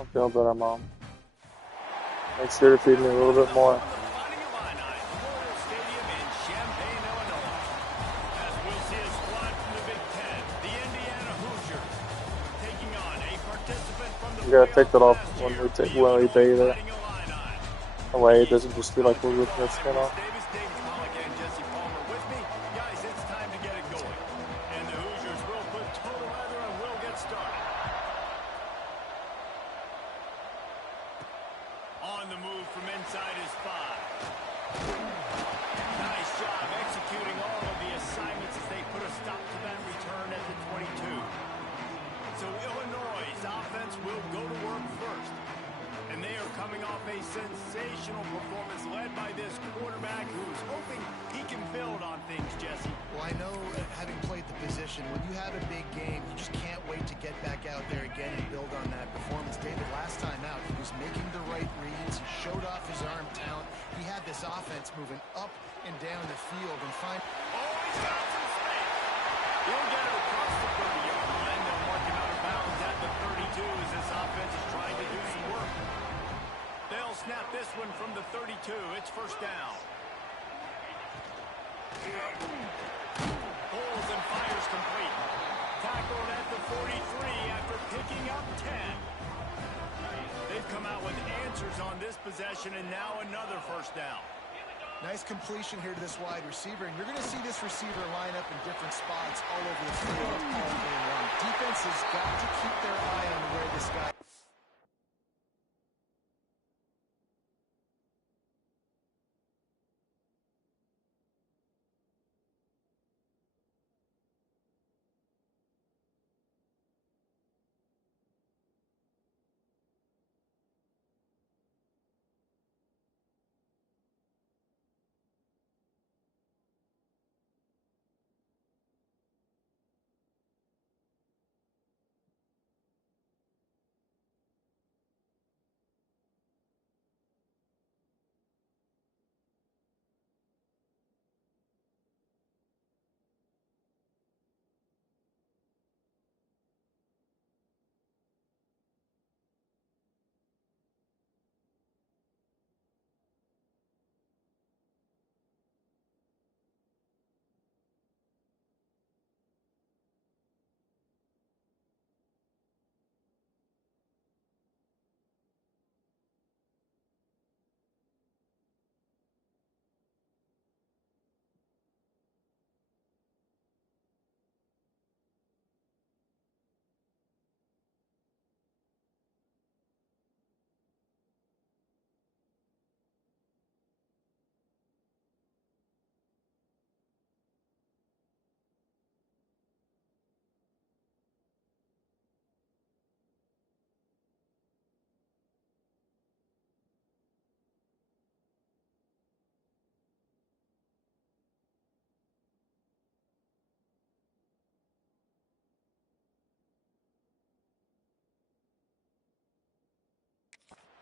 I feel better, Mom. Make sure to feed me a little bit more. You gotta take that off when we bathe it. That way it doesn't just feel like we're ripping its skin off. On the move from inside his 5. Nice job executing all of the assignments as they put a stop to that return at the 22. So Illinois' offense will go to work first. And they are coming off a sensational performance led by this quarterback who's hoping he can build on things, Jesse. Well, I know, having played the position, when you have a big game, you just can't wait to get back out there again and build on that performance. David, last time out, he was making the right reads. He showed off his arm talent. He had this offense moving up and down the field and find. Oh, he's got some space. He'll get it across the 30-yard line. They'll mark him out of bounds at the 32 as this offense is trying to do some work. They'll snap this one from the 32. It's first down. Pulls and fires complete. Tackled at the 43 after picking up 10. They've come out with answers on this possession, and now another first down. Nice completion here to this wide receiver, and you're going to see this receiver line up in different spots all over the field all game long. Defense has got to keep their eye on where this guy...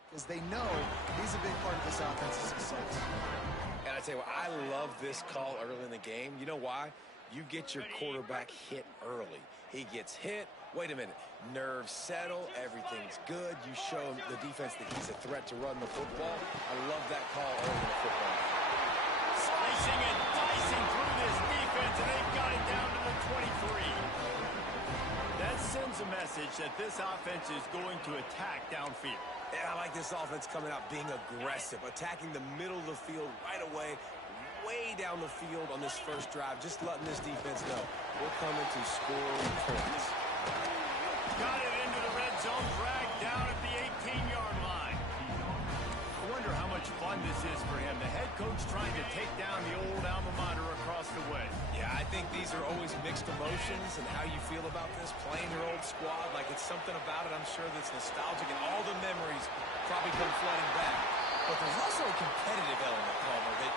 Because they know he's a big part of this offense's success. And I tell you what, I love this call early in the game. You know why? You get your quarterback hit early. He gets hit. Wait a minute. Nerves settle. Everything's good. You show the defense that he's a threat to run the football. I love that call early in the football. Slicing and dicing through this defense, and they've got it down to the 23. That sends a message that this offense is going to attack downfield. Yeah, I like this offense coming out being aggressive, attacking the middle of the field right away, way down the field on this first drive, just letting this defense know we're coming to score points. Got it into the red zone, dragged down at the 18-yard line. I wonder how much fun this is for him. The head coach trying to take down the old alma mater across the way. Yeah, I think these are always mixed emotions and how you feel about this, playing your old squad. Like, it's something about it, I'm sure, that's nostalgic, and all the memories probably come flooding back. But there's also a competitive element, Palmer, that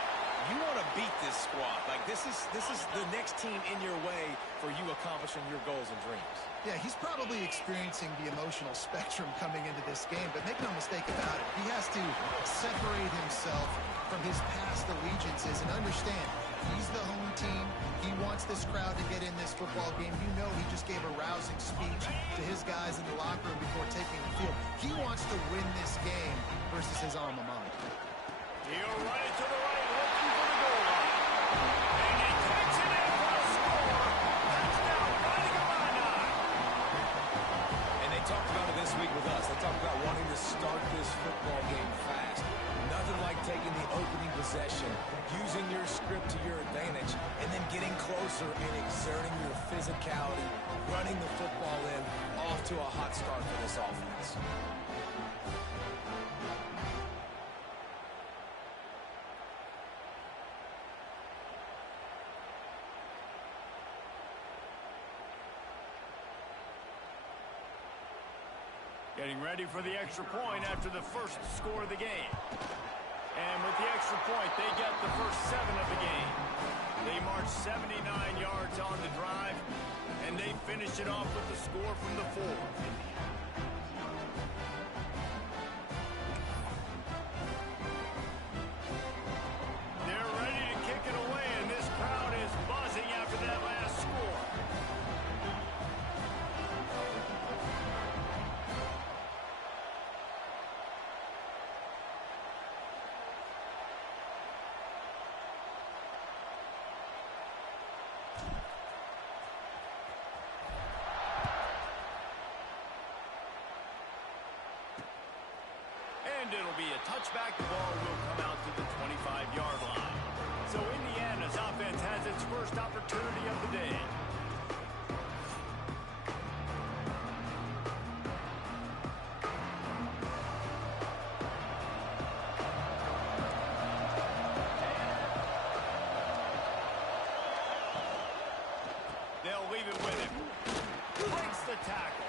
you want to beat this squad. Like, this is the next team in your way for you accomplishing your goals and dreams. Yeah, he's probably experiencing the emotional spectrum coming into this game, but make no mistake about it, he has to separate himself from his past allegiances and understand he's the home team. He wants wants this crowd to get in this football game. You know he just gave a rousing speech to his guys in the locker room before taking the field. He wants to win this game versus his alma mater. He'll run it to the right, looking for the goal line. And he takes it in for a score. Touchdown, Fighting Illini. And they talked about it this week with us. They talked about wanting to start this football game fast. Nothing like taking the opening possession, using your script to your advantage, and then getting closer and exerting your physicality, running the football in, off to a hot start for this offense. Getting ready for the extra point after the first score of the game. And with the extra point, they get the first 7 of the game. They march 79 yards on the drive, and they finish it off with the score from the 4. They're ready to kick it away, and this crowd is buzzing after that last score. And it'll be a touchback. The ball will come out to the 25-yard line. So Indiana's offense has its first opportunity of the day. They'll leave it with him. Breaks the tackle.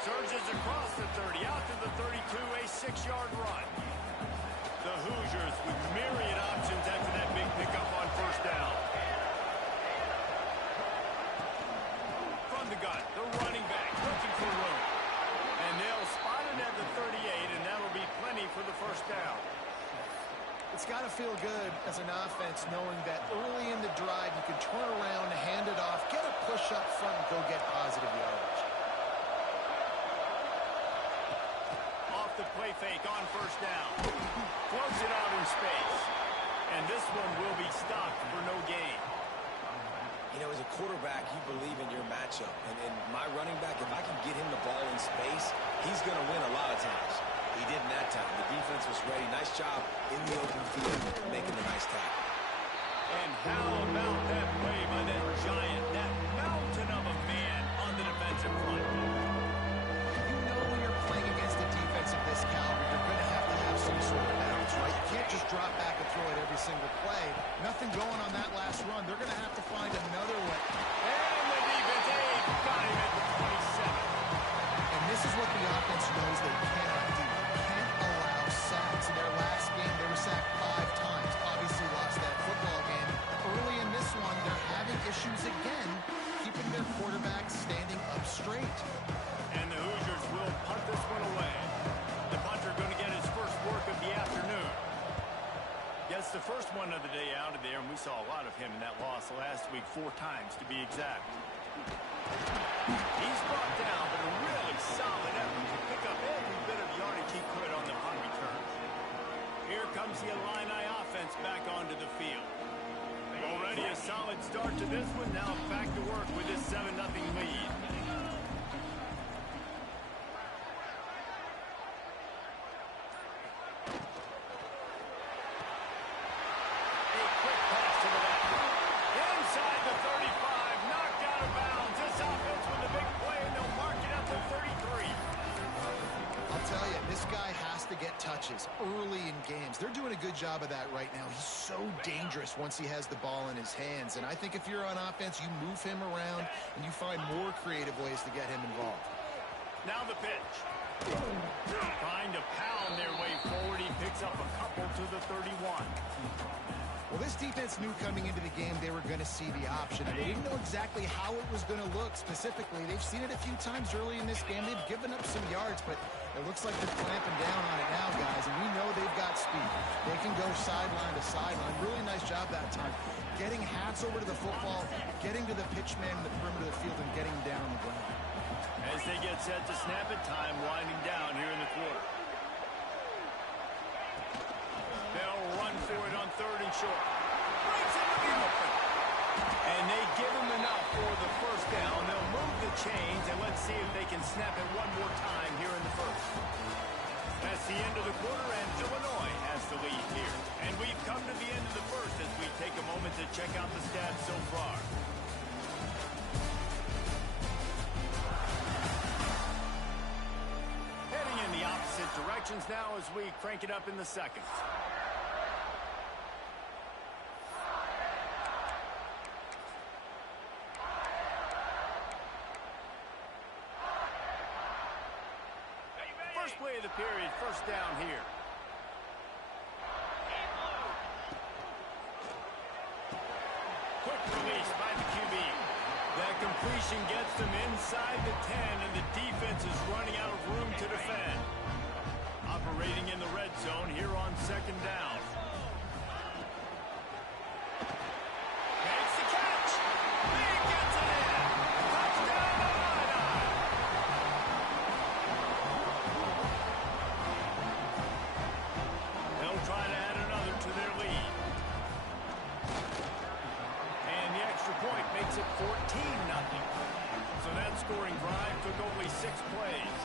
Surges across the 30, out to the 32, a 6-yard run. The Hoosiers with myriad options after that big pickup on first down. From the gun, the running back looking for room. And they'll spot it at the 38, and that'll be plenty for the first down. It's got to feel good as an offense knowing that early in the drive you can turn around, hand it off, get a push up front, and go get positive yardage. Off the play fake on first down. Floats it out in space. And this one will be stopped for no gain. You know, as a quarterback, you believe in your matchup. And my running back, if I can get him the ball in space, he's going to win a lot of times. He didn't that time. The defense was ready. Nice job in the open field, making the nice tackle. And how about that play by that giant, that mountain of a man on the defensive front? You know when you're playing against a defense of this caliber, you're going to have some sort of balance, right? You can't just drop back and throw it every single play. Nothing going on that last run. They're going to have to find another way. And the defense, got him at the 27. And this is what the offense knows they cannot do. They can't allow sacks. In their last game, they were sacked 5 times. Obviously lost that football game. Early in this one, they're having issues again, keeping their quarterback standing up straight. And the Hoosiers will punt this one away. The punter going to get his first work of the afternoon. Gets the first one of the day out of there, and we saw a lot of him in that loss last week, 4 times to be exact. He's brought down, but a really solid effort to pick up every bit of yardage he could on the punt return. Here comes the Illini offense back onto the field. Already a solid start to this one. Now back to work with this 7-0 lead. Early in games. They're doing a good job of that right now. He's so dangerous once he has the ball in his hands. And I think if you're on offense, you move him around and you find more creative ways to get him involved. Now the pitch. Trying to pound their way forward. He picks up a couple to the 31. Well, this defense knew coming into the game they were going to see the option. And they didn't know exactly how it was going to look specifically. They've seen it a few times early in this game. They've given up some yards, but It looks like they're clamping down on it now, guys, and we know they've got speed. They can go sideline to sideline. Really nice job that time. Getting hats over to the football, getting to the pitch man in the perimeter of the field, and getting down on the ground. As they get set to snap it, time winding down here in the quarter. They'll run for it on 3rd and short. Breaks into the open. And they give him enough for the first down. They'll move the chains, and let's see if they can snap it one more time here in the first. That's the end of the quarter, and Illinois has the lead here. And we've come to the end of the first as we take a moment to check out the stats so far. Heading in the opposite directions now as we crank it up in the second. First play of the period, first down here. Quick release by the QB. That completion gets them inside the 10, and the defense is running out of room to defend. Operating in the red zone here on 2nd down. Makes the catch. He gets it in. Touchdown Illini. They'll try to add another to their lead. And the extra point makes it 14-0. So that scoring drive took only 6 plays.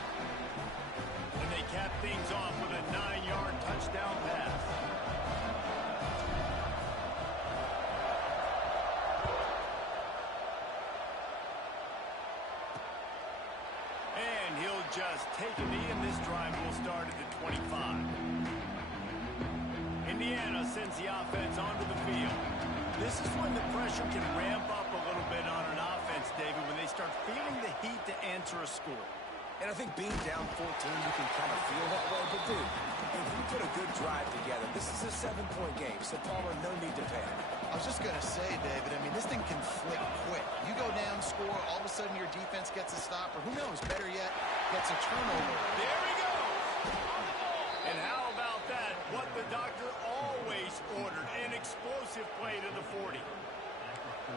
And they cap things off with a 9-yard touchdown pass. And he'll just take a knee, and this drive will start at the 25. Indiana sends the offense onto the field. This is when the pressure can ramp up a little bit on an offense, David, when they start feeling the heat to answer a score. And I think being down 14, you can kind of feel that way. But, dude, if we put a good drive together, this is a 7-point game. So, Palmer, no need to panic. I was just going to say, David, I mean, this thing can flip quick. You go down, score, all of a sudden your defense gets a stop, or who knows, better yet, gets a turnover. There he goes! And how about that? What the doctor always ordered, an explosive play to the 40.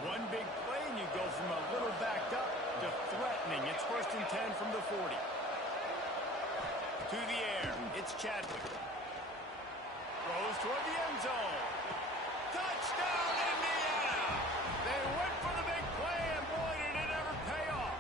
One big play, and you go from a little backed up to threatening. It's 1st and 10 from the 40. To the air, it's Chadwick. Throws toward the end zone. Touchdown, Indiana! They went for the big play, and boy, did it ever pay off.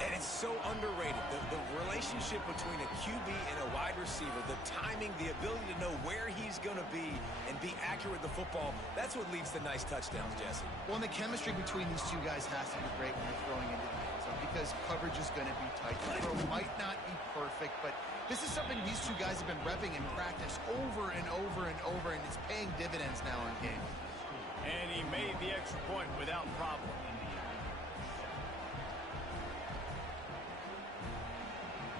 And it's so underrated. The relationship between a QB and a wide receiver, the timing, the ability to know where he's going to be and be accurate with the football, that's what leads to nice touchdowns, Jesse. Well, and the chemistry between these two guys has to be great when they're throwing into the end zone because coverage is going to be tight. The throw might not be perfect, but this is something these two guys have been repping in practice over and over and over, and it's paying dividends now in games. And he made the extra point without problem.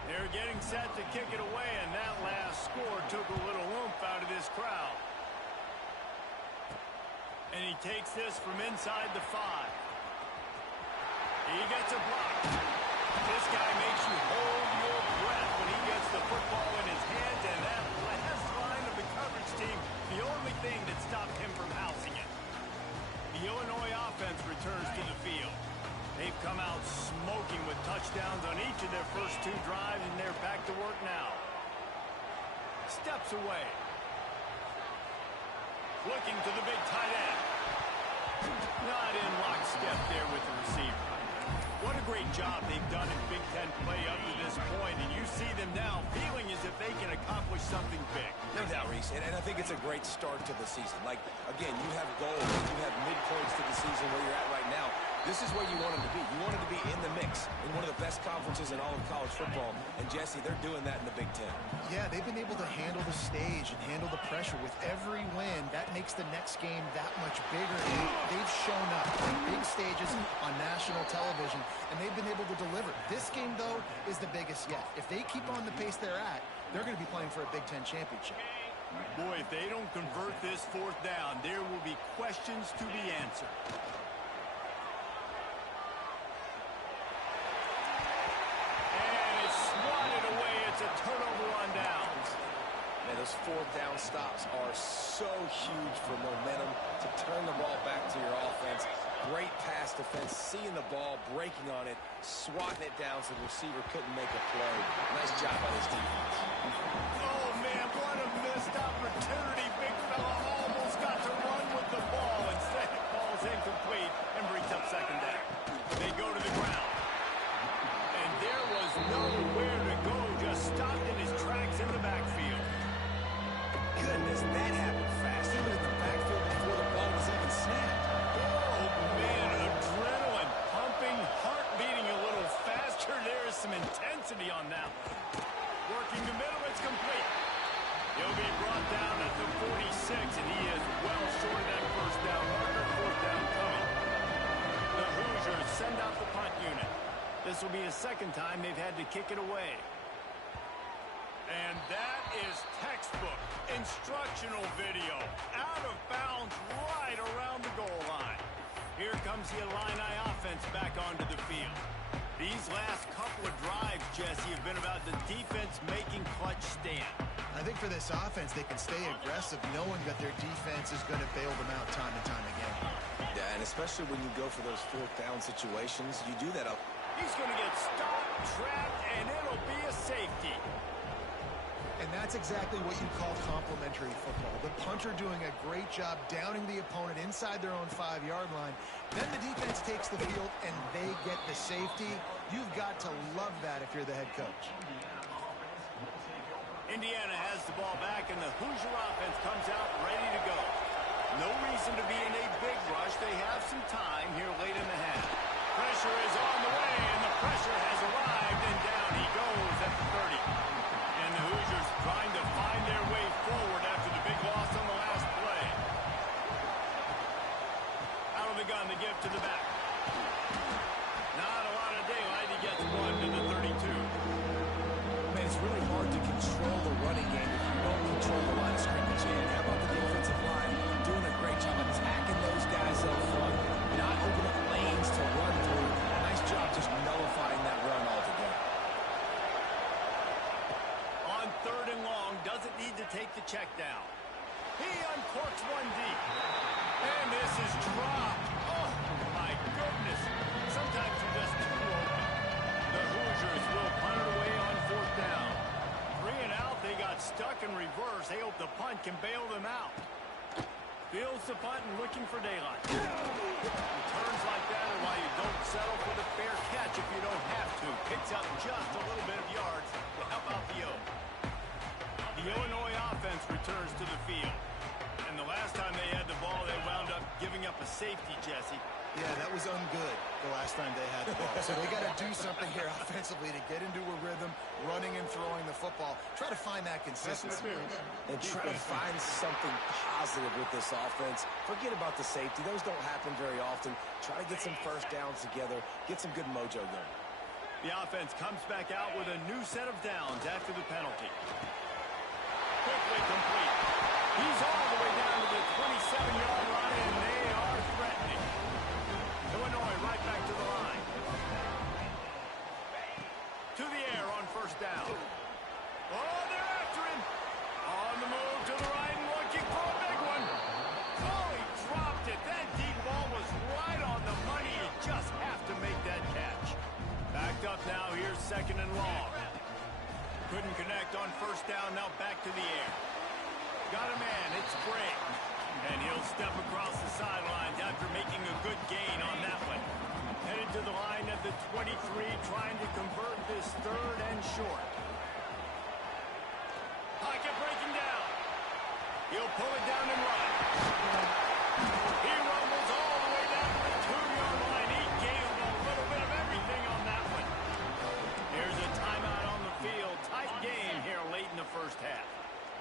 They're getting set to kick it away, and that last score took a little oomph out of this crowd. And he takes this from inside the 5. He gets a block. This guy makes you hold your breath when he gets the football in his hands, and that last line of the coverage team, the only thing that stopped him from housing it. The Illinois offense returns to the field. They've come out smoking with touchdowns on each of their first 2 drives, and they're back to work now. Steps away. Looking to the big tight end. Not in lockstep there with the receiver. What a great job they've done in Big Ten play up to this point, and you see them now feeling as if they can accomplish something big. No doubt, Reese, and I think it's a great start to the season. Like, again, you have goals, you have midpoints to the season where you're at right now. This is where you want them to be. You want them to be in the mix in one of the best conferences in all of college football. And, Jesse, they're doing that in the Big Ten. Yeah, they've been able to handle the stage and handle the pressure. With every win, that makes the next game that much bigger. And they've shown up on big stages on national television, and they've been able to deliver. This game, though, is the biggest yet. If they keep on the pace they're at, they're going to be playing for a Big Ten championship. Boy, if they don't convert this 4th down, there will be questions to be answered. a turnover on downs. Man, those fourth down stops are so huge for momentum to turn the ball back to your offense. Great pass defense, seeing the ball, breaking on it, swatting it down so the receiver couldn't make a play. Nice job by this defense. Oh, man, what a missed opportunity. Big fella almost got to run with the ball. Instead, it falls incomplete and brings up second down. They go to the ground. And there was nowhere to go, just stopped in his tracks in the backfield. Goodness, that happened fast. He was in the backfield before the ball was even snapped. Oh, man, adrenaline pumping, heart beating a little faster. There is some intensity on that one. Working the middle, it's complete. He'll be brought down at the 46, and he is well short of that first down marker. Fourth down coming. The Hoosiers send out the punt unit. This will be the second time they've had to kick it away. And that is textbook instructional video. Out of bounds right around the goal line. Here comes the Illini offense back onto the field. These last couple of drives, Jesse, have been about the defense making clutch stand. I think for this offense, they can stay aggressive knowing that their defense is going to bail them out time and time again. Yeah, and especially when you go for those fourth down situations, you do that up. He's going to get stopped, trapped, and it'll be a safety. And that's exactly what you call complementary football. The punter doing a great job downing the opponent inside their own 5-yard line. Then the defense takes the field and they get the safety. You've got to love that if you're the head coach. Indiana has the ball back and the Hoosier offense comes out ready to go. No reason to be in a big rush. They have some time here late in the half. Pressure is on the way and the pressure has arrived and down he goes at the 30. And the Hoosiers trying to find their way forward after the big loss on the last play. Out of the gun, the give to the back. Not a lot of daylight. He gets one to the 32. Man, it's really hard to control the running game if you don't control the line of scrimmage. And how about the defensive line doing a great job attacking those guys up front, not opening up lanes to run through. Nice job just nullifying that run altogether. On third and long, doesn't need to take the check down. He uncorks one deep. And this is dropped. Oh, my goodness. Sometimes you're just too open. The Hoosiers will punt it away on fourth down. 3 and out, they got stuck in reverse. They hope the punt can bail them out. Fields the punt and looking for daylight. Returns like that are why you don't settle for the fair catch if you don't have to. Picks up just a little bit of yards to help out the O. The Illinois offense returns to the field. And the last time they had the ball, they wound up giving up a safety, Jesse. Yeah, that was ungood the last time they had the ball. So they got to do something here offensively to get into a rhythm, running and throwing the football. Try to find that consistency. And try to find something positive with this offense. Forget about the safety. Those don't happen very often. Try to get some first downs together. Get some good mojo going. The offense comes back out with a new set of downs after the penalty. Quickly complete. He's all the way down to the 27-yard line, and they are threatening. Illinois right back to the line. To the air on first down. Oh, they're after him. On the move to the right and looking for a big one. Oh, he dropped it. That deep ball was right on the money. You just have to make that catch. Backed up now. Here's second and long. Couldn't connect on first down. Now back to the air. Got a man. It's Gray. And he'll step across the sidelines after making a good gain on that one. Headed to the line at the 23, trying to convert this third and short. Pocket breaking down. He'll pull it down and run. He rumbles all the way down to the 2-yard line. He gave him a little bit of everything on that one. Here's a timeout on the field. Tight game here late in the first half.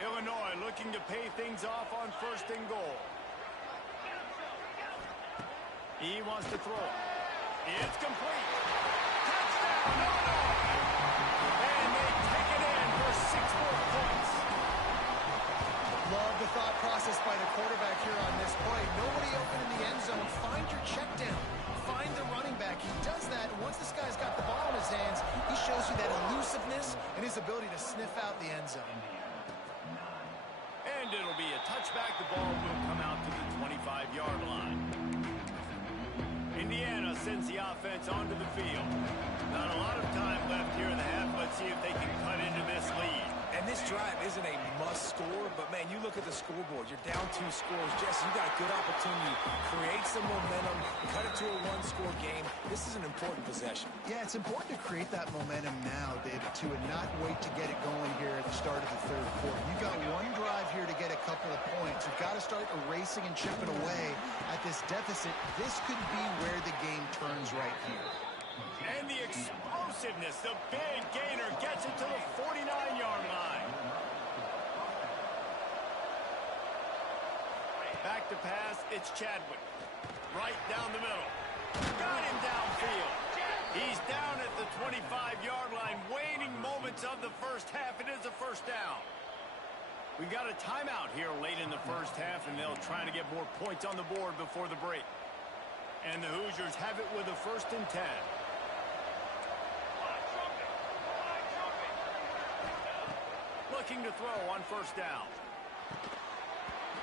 Illinois looking to pay things off on first and goal. He wants to throw it. It's complete. Touchdown, Illinois! And they take it in for 6 more points. Love the thought process by the quarterback here on this play. Nobody open in the end zone. Find your check down. Find the running back. He does that, and once this guy's got the ball in his hands, he shows you that elusiveness and his ability to sniff out the end zone. And it'll be a touchback. The ball will come out to the 25-yard line. Indiana sends the offense onto the field. Not a lot of time left here in the half. Let's see if they can cut into this lead. And this drive isn't a must score, but man, you look at the scoreboard. You're down 2 scores. Jesse, you got a good opportunity. Create some momentum. Cut it to a 1-score game. This is an important possession. Yeah, it's important to create that momentum now, David, too, and not wait to get it going here at the start of the third quarter. You've got one drive here to get a couple of points. You've got to start erasing and chipping away at this deficit. This could be where the game turns right here. And the explosiveness, the big gainer gets it to the 49-yard line. Back to pass, it's Chadwick. Right down the middle. Got him downfield. He's down at the 25-yard line. Waning moments of the first half. It is a first down. We've got a timeout here late in the first half, and they'll try to get more points on the board before the break. And the Hoosiers have it with a 1st and 10. Looking to throw on 1st down.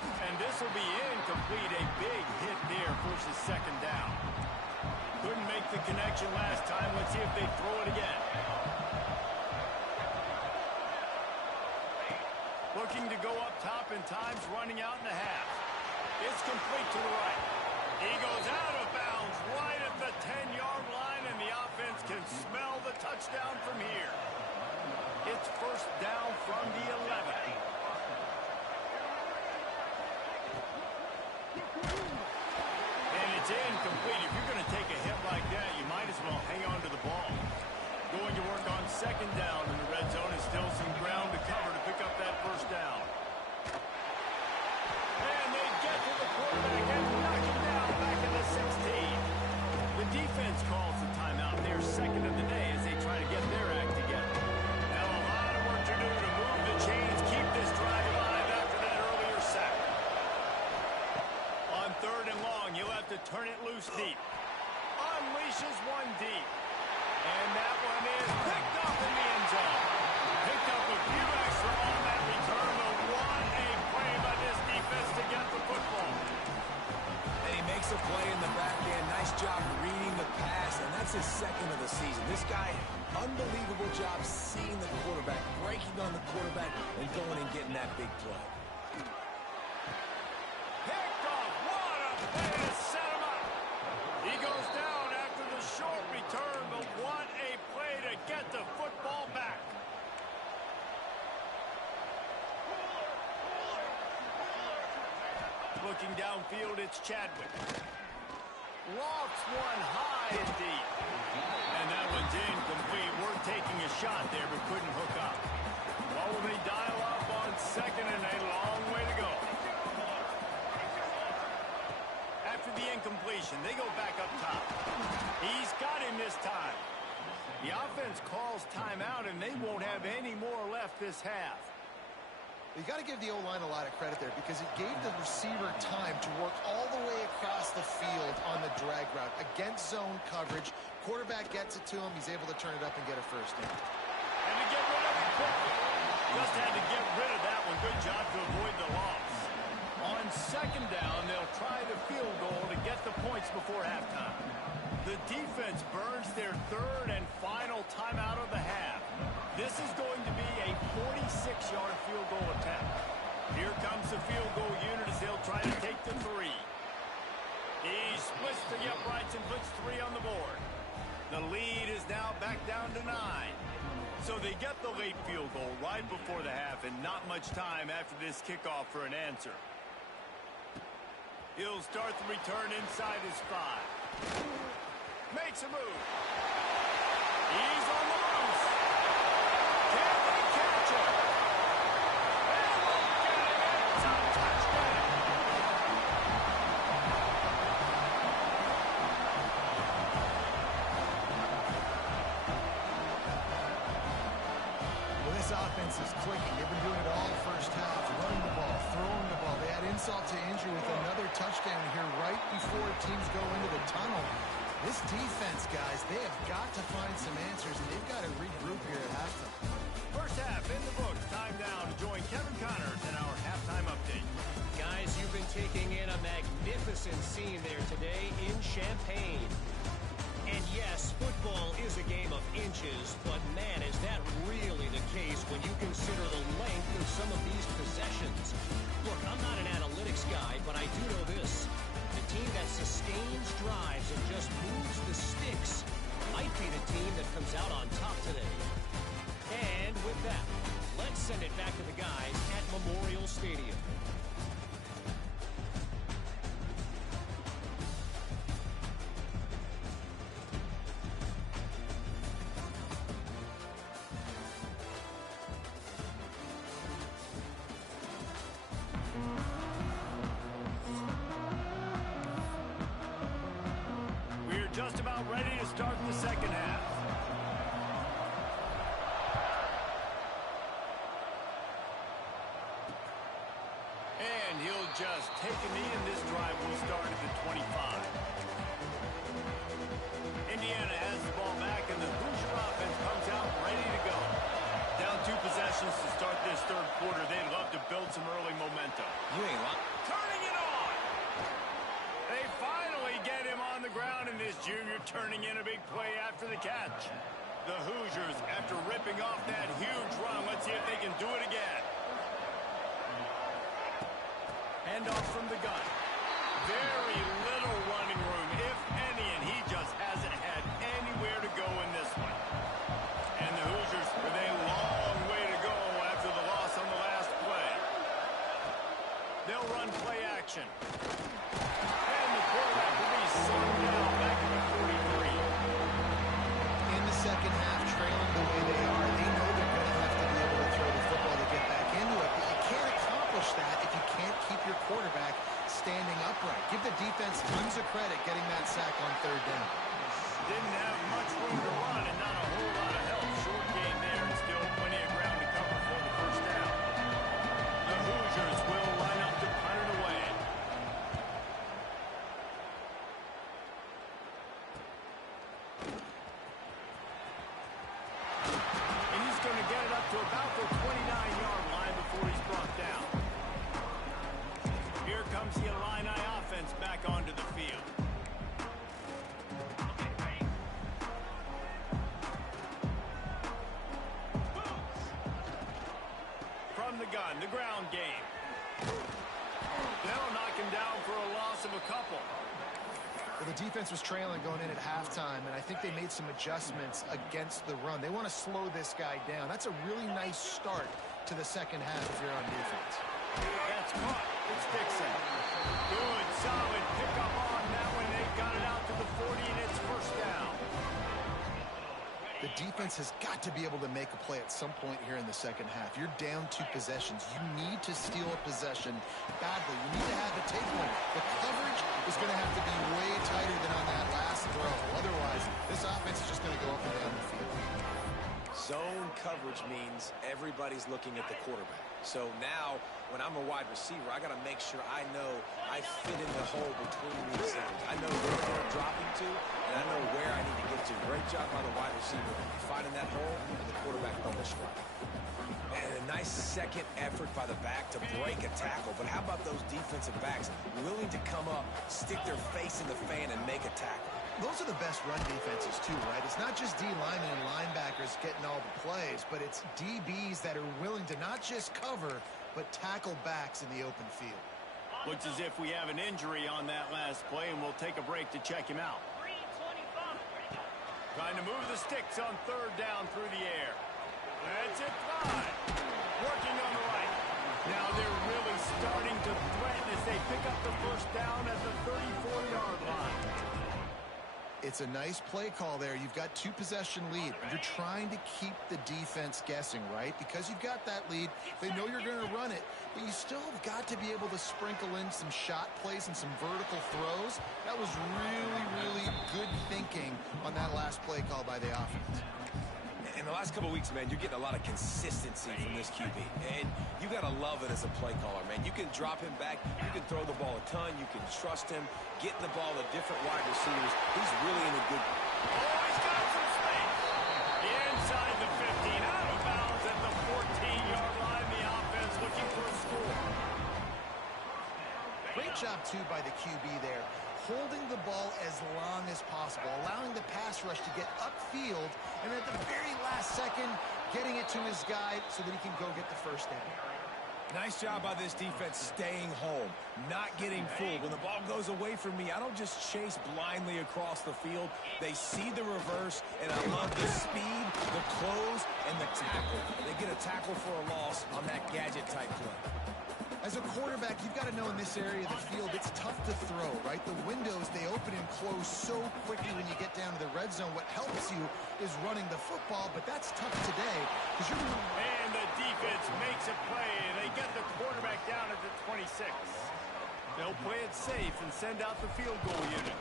And this will be incomplete. A big hit there, forces 2nd down. Couldn't make the connection last time. Let's see if they throw it again. Looking to go up top, and time's running out in the half. It's complete to the right. He goes out of bounds right at the 10-yard line, and the offense can smell the touchdown from here. It's 1st down from the 11. And it's incomplete. If you're going to take a hit like that, you might as well hang on to the ball. Going to work on 2nd down in the red zone. Is still some ground to cover to pick up that 1st down. And they get to the quarterback and knock him down back in the 16. The defense calls the timeout. They're 2nd of the day as they try to get their act together. Now a lot of work to do to move the chains, keep this drive alive after that earlier sack. On 3rd and long, you'll have to turn it loose deep. Unleashes one deep. And that one is picked up in the end zone. Picked up a few extra on that return, but what a play by this defense to get the football. And he makes a play in the back end. Nice job reading the pass, and that's his 2nd of the season. This guy, unbelievable job seeing the quarterback, breaking on the quarterback, and going and getting that big play. Picked off. What a play to set him up. He goes down after the short return, but what a play to get the football back. Looking downfield, it's Chadwick. Lofts one high and deep. And that one's incomplete. We're taking a shot there, but couldn't hook up. Well, will they dial up on 2nd and a long way to go? After the incompletion, they go back up top. He's got him this time. The offense calls timeout, and they won't have any more left this half. You got to give the O-line a lot of credit there because it gave the receiver time to work all the way across the field on the drag route against zone coverage. Quarterback gets it to him. He's able to turn it up and get a 1st down. And to get rid of it quickly. Just had to get rid of that one. Good job to avoid the loss. On 2nd down, they'll try the field goal to get the points before halftime. The defense burns their 3rd and final timeout of the half. This is going to be a 46-yard field goal attempt. Here comes the field goal unit as they'll try to take the 3. He splits the uprights and puts 3 on the board. The lead is now back down to 9. So they get the late field goal right before the half, and not much time after this kickoff for an answer. He'll start the return inside his 5. Makes a move. He's on the loose. Can they catch him? They won't get him. It's a touchdown. Well, this offense is clicking. They've been doing it all first half, running the ball, throwing the ball. They had insult to injury with another touchdown here right before teams go into the tunnel. This defense, guys, they have got to find some answers, and they've got to regroup here at halftime. First half in the books. Time now to join Kevin Connors in our halftime update. Guys, you've been taking in a magnificent scene there today in Champaign. And yes, football is a game of inches, but man, is that really the case when you consider the length of some of these possessions. Look, I'm not an analytics guy, but I do know this. The team that sustains drives and just moves the sticks might be the team that comes out on top today. And with that, let's send it back to the guys at Memorial Stadium. We're just about ready to start the second half. And he'll just take a knee, and this drive will start at the 25. Indiana has the ball back, and the Hoosier offense comes out ready to go. Down 2 possessions to start this third quarter. They'd love to build some early momentum. You ain't lying. Turning it on! They finally get him on the ground, and this junior turning in a big play after the catch. The Hoosiers, after ripping off that huge run, let's see if they can do it again. Handoff from the gun. Very little running room, if any, and he just hasn't had anywhere to go in this one. And the Hoosiers with a long way to go after the loss on the last play. They'll run play action. And the quarterback will be slowed down back to the 43. In the second half, trailing the way they are, they know they're going to have to be able to throw the football to get back into it, but you can't accomplish that if you can't keep your quarterback standing upright. Give the defense tons of credit getting that sack on third down. Didn't have much room to run and not a whole lot of help. Short gain there and still plenty of ground to cover for the first down. The Hoosiers will line up to punt it away. And he's going to get it up to about the 29-yard line before he's brought down. Here comes the Illini offense back onto the field. From the gun, the ground game. They'll knock him down for a loss of a couple. Well, the defense was trailing going in at halftime, and I think they made some adjustments against the run. They want to slow this guy down. That's a really nice start to the second half if you're on defense. That's caught. It's Dixon. Good, solid pickup on that one. They got it out to the 40, and it's first down. The defense has got to be able to make a play at some point here in the second half. You're down 2 possessions. You need to steal a possession badly. You need to have a take one. The coverage is going to have to be way tighter than on that last throw. Otherwise, this offense is just going to go up and down the field. Zone coverage means everybody's looking at the quarterback. So now, when I'm a wide receiver, I got to make sure I know I fit in the hole between these zones. I know where they're dropping to, and I know where I need to get to. Great job by the wide receiver finding that hole, and the quarterback double strike. And a nice second effort by the back to break a tackle. But how about those defensive backs willing to come up, stick their face in the fan, and make a tackle? Those are the best run defenses, too, right? It's not just D linemen and linebackers getting all the plays, but it's DBs that are willing to not just cover, but tackle backs in the open field. Looks as if we have an injury on that last play, and we'll take a break to check him out. Trying to move the sticks on third down through the air. That's it, fine. Working on the right. Now they're really starting to threaten as they pick up the first down at the 34-yard line. It's a nice play call there. You've got 2 possession lead. You're trying to keep the defense guessing, right? Because you've got that lead. They know you're going to run it, but you still have got to be able to sprinkle in some shot plays and some vertical throws. That was really, really good thinking on that last play call by the offense. In the last couple of weeks, man, you're getting a lot of consistency from this QB. And you got to love it as a play caller, man. You can drop him back. You can throw the ball a ton. You can trust him. Getting the ball to different wide receivers. He's really in a good... Oh, he's got some space. Inside the 15, out of bounds at the Great job, too, by the QB there. Holding the ball as long as possible, allowing the pass rush to get upfield, and at the very last second, getting it to his guy so that he can go get the first down. Nice job by this defense staying home, not getting fooled. When the ball goes away from me, I don't just chase blindly across the field. They see the reverse, and I love the speed, the close, and the tackle. They get a tackle for a loss on that gadget-type play. As a quarterback, you've got to know in this area of the field, it's tough to throw, right? The windows, they open and close so quickly when you get down to the red zone. What helps you is running the football, but that's tough today because you're... And the defense makes a play. They get the quarterback down at the 26. They'll play it safe and send out the field goal unit.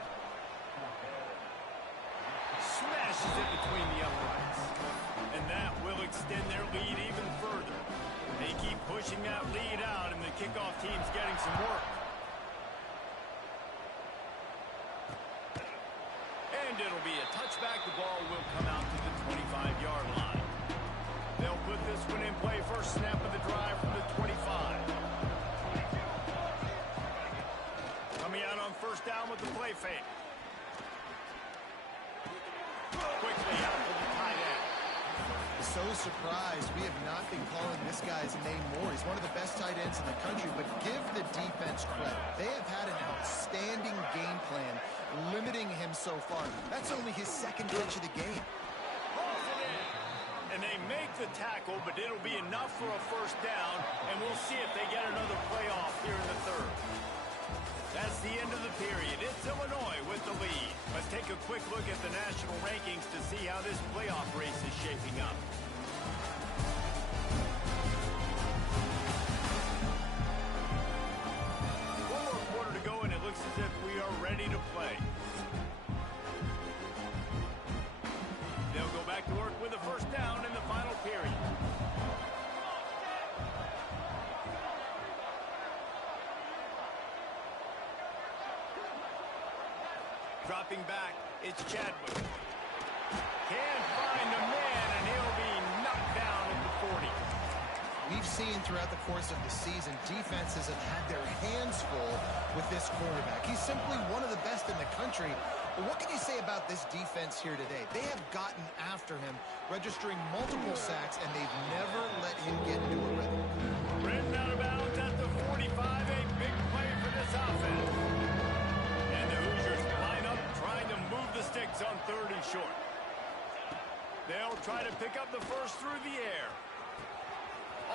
Smashes it between the uprights. And that will extend their lead even further. They keep pushing that lead out, and the kickoff team's getting some work. And it'll be a touchback. The ball will come out to the 25-yard line. They'll put this one in play. First snap of the drive from the 25. Coming out on first down with the play fake. Quickly out to the tight end. So surprised we have not been calling this guy's name more. He's one of the best tight ends in the country, but give the defense credit. They have had an outstanding game plan limiting him so far. That's only his second catch of the game. And they make the tackle, but it'll be enough for a first down, and we'll see if they get another playoff here in the third. That's the end of the period. It's Illinois with the lead. Let's take a quick look at the national rankings to see how this playoff race is shaping up. One more quarter to go, and it looks as if we are ready to play. They'll go back to work with a first down in the final period. Dropping back, it's Chadwick. Can't find a man, and he'll be knocked down at the 40. We've seen throughout the course of the season, defenses have had their hands full with this quarterback. He's simply one of the best in the country. But what can you say about this defense here today? They have gotten after him, registering multiple sacks, and they've never let him get into a rhythm. Written out of bounds at the 45, a big play for this offense. And the Hoosiers line up trying to move the sticks on 3rd and short. They'll try to pick up the first through the air.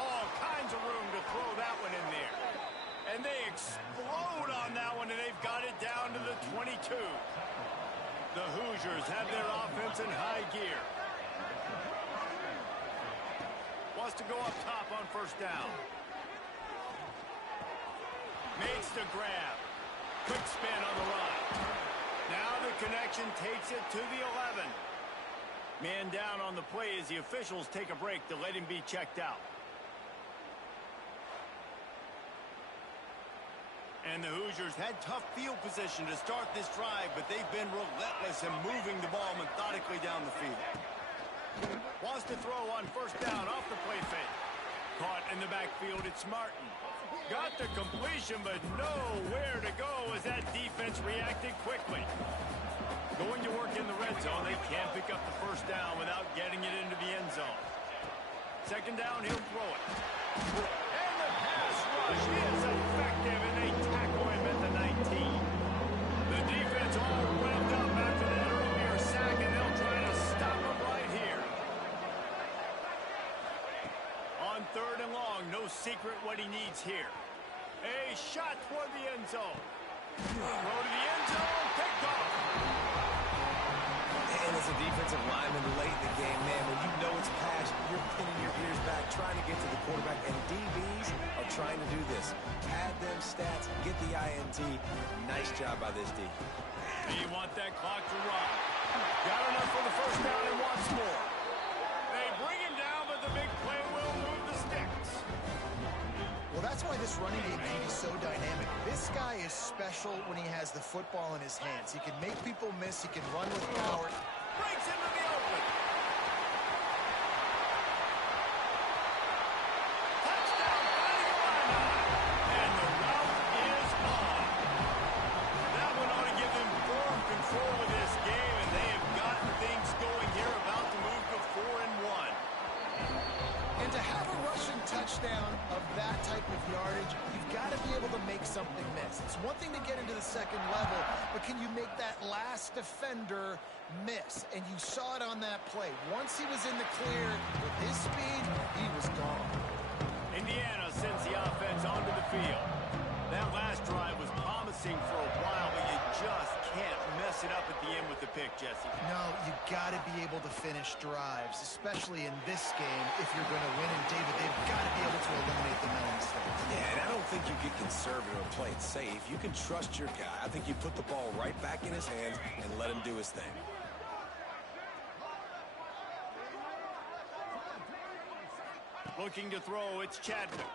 All kinds of room to throw that one in there. And they explode on that one, and they've got it down to the 22. The Hoosiers have their offense in high gear. Wants to go up top on first down. Makes the grab. Quick spin on the run. Now the connection takes it to the 11. Man down on the play as the officials take a break to let him be checked out. And the Hoosiers had tough field position to start this drive, but they've been relentless in moving the ball methodically down the field. Wants to throw on first down off the play fake. Caught in the backfield, it's Martin. Got the completion, but nowhere to go as that defense reacted quickly. Going to work in the red zone, they can't pick up the first down without getting it into the end zone. Second down, he'll throw it. And the pass rush is effective, and they tackle him at the 19. The defense all revved up after that earlier sack, and they'll try to stop him right here. On 3rd and long, no secret what he needs here. A shot toward the end zone. Throw to the end zone, picked off. And as a defensive lineman late in the game, man, when you know it's pass, you're pinning your ears back, trying to get to the quarterback, and DBs are trying to do this. Pad them stats, get the INT. Nice job by this D. You want that clock to run. Got enough for the first down and wants more. They bring him down, but the big play will move the sticks. Well, that's why this running game is so dynamic. This guy is special when he has the football in his hands. He can make people miss. He can run with power. Breaks into the open. Touchdown, fighting Illini. And the route is on. the second level, but can you make that last defender miss? And you saw it on that play. Once he was in the clear with his speed, he was gone. Indiana sends the offense onto the field. That last drive was promising for a while, but you just can't mess it up at the end with the pick, Jesse. No, you got to be able to finish drives, especially in this game if you're going to win. And David, they've got to be able to eliminate the mental mistakes. Yeah, and I don't think you get conservative or play it safe. You can trust your guy. I think you put the ball right back in his hands and let him do his thing. Looking to throw, it's Chadwick.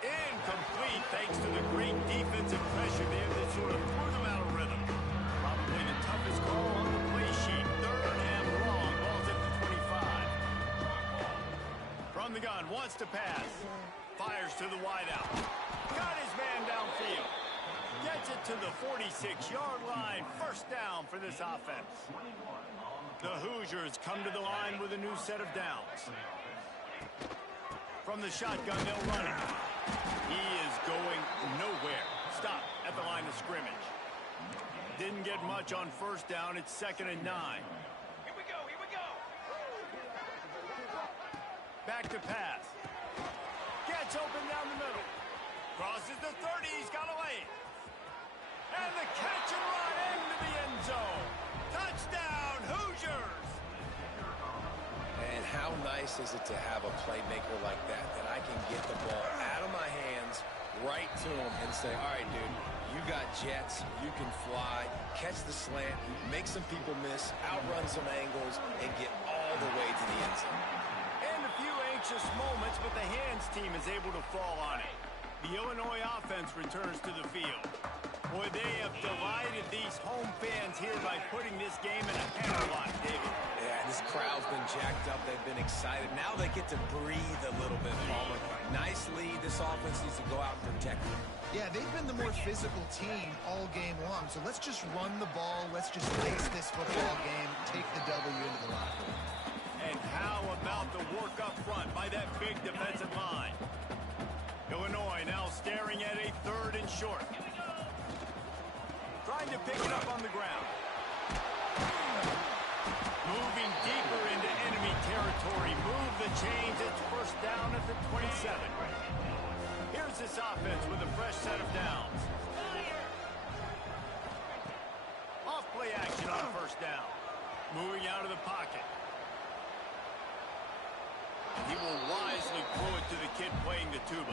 Incomplete thanks to the great defensive pressure there that sort of threw them out of rhythm. Probably the toughest call on the play sheet. Third and long. Ball's at the 25. From the gun, wants to pass. Fires to the wideout. Got his man downfield. Gets it to the 46-yard line. First down for this offense. The Hoosiers come to the line with a new set of downs. From the shotgun, they'll run it. He is going nowhere. Stop at the line of scrimmage. Didn't get much on first down. It's 2nd and 9. Here we go, here we go. Back to pass. Gets open down the middle. Crosses the 30. He's got away. And the catch and run into the end zone. Touchdown, Hoosiers! And how nice is it to have a playmaker like that I can get the ball out of my hands, right to him, and say, all right, dude, you got jets, you can fly, catch the slant, make some people miss, outrun some angles, and get all the way to the end zone. And a few anxious moments, but the hands team is able to fall on it. The Illinois offense returns to the field. Boy, they have delighted these home fans here by putting this game in a hammerlock, David. Yeah, this crowd's been jacked up. They've been excited. Now they get to breathe a little bit, Palmer. Nice lead. This offense needs to go out and protect it. Yeah, they've been the more physical team all game long. So let's just run the ball. Let's just ace this football game. Take the W into the locker room. And how about the work up front by that big defensive line? Illinois now staring at a 3rd and short. Trying to pick it up on the ground. Moving deeper into enemy territory. Move the chains. It's first down at the 27. Here's this offense with a fresh set of downs. Off play action on first down. Moving out of the pocket. And he will wisely throw it to the kid playing the tuba.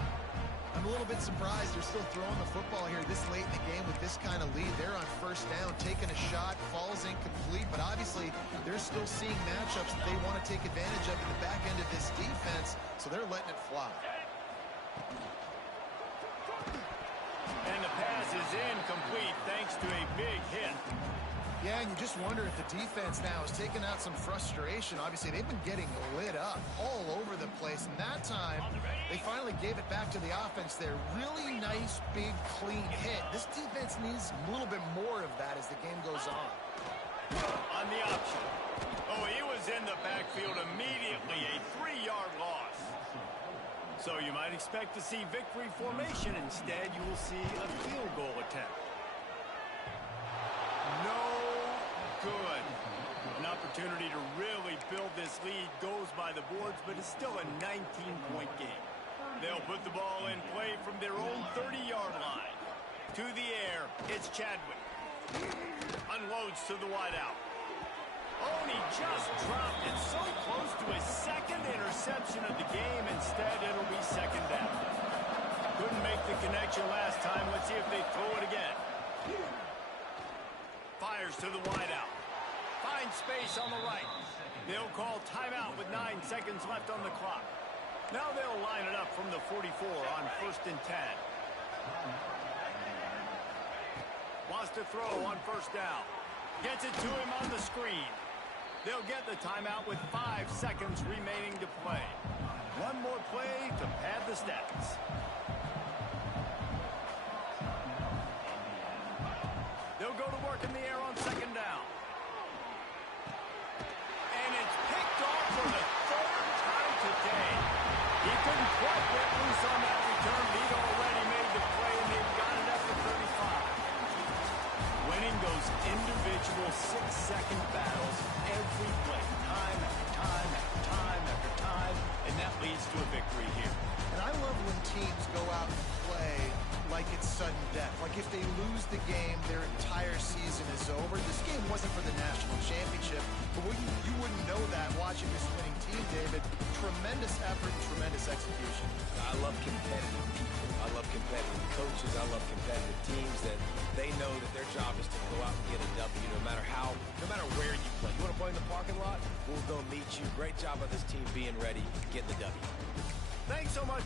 I'm a little bit surprised they're still throwing the football here this late in the game with this kind of lead. They're on first down, taking a shot, falls incomplete, but obviously they're still seeing matchups that they want to take advantage of in the back end of this defense, so they're letting it fly. And the pass is incomplete thanks to a big hit. Yeah, and you just wonder if the defense now is taking out some frustration. Obviously, they've been getting lit up all over the place, and that time they finally gave it back to the offense there. Really nice, big, clean hit. This defense needs a little bit more of that as the game goes on. On the option. Oh, he was in the backfield immediately. A 3-yard loss. So you might expect to see victory formation. Instead, you will see a field goal attempt. No good. An opportunity to really build this lead goes by the boards, but it's still a 19-point game. They'll put the ball in play from their own 30-yard line. To the air, it's Chadwick. Unloads to the wideout. Oh, and he just dropped it so close to his 2nd interception of the game. Instead, it'll be 2nd down. Couldn't make the connection last time. Let's see if they throw it again. Fires to the wideout. Finds space on the right. They'll call timeout with 9 seconds left on the clock. Now they'll line it up from the 44 on 1st and 10. Wants to throw on first down. Gets it to him on the screen. They'll get the timeout with 5 seconds remaining to play. One more play to pad the stats. They'll go to work in the air on 2nd down. And it's picked off for the 3rd time today. He couldn't quite get loose on that return. He'd already made the play, and they've got it up to 35. little 6-second battles every play, time after time after time after time, and that leads to a victory here. And I love when teams go out and play like it's sudden death. Like if they lose the game, their entire season is over. This game wasn't for the national championship, but you wouldn't know that watching this winning team, David. Tremendous effort and tremendous execution. I love competitive people. I love competitive coaches. I love competitive teams that they know that their job is to go out and get a W no matter where you play. You want to play in the parking lot? We'll go meet you. Great job of this team being ready, getting the W. Thanks so much.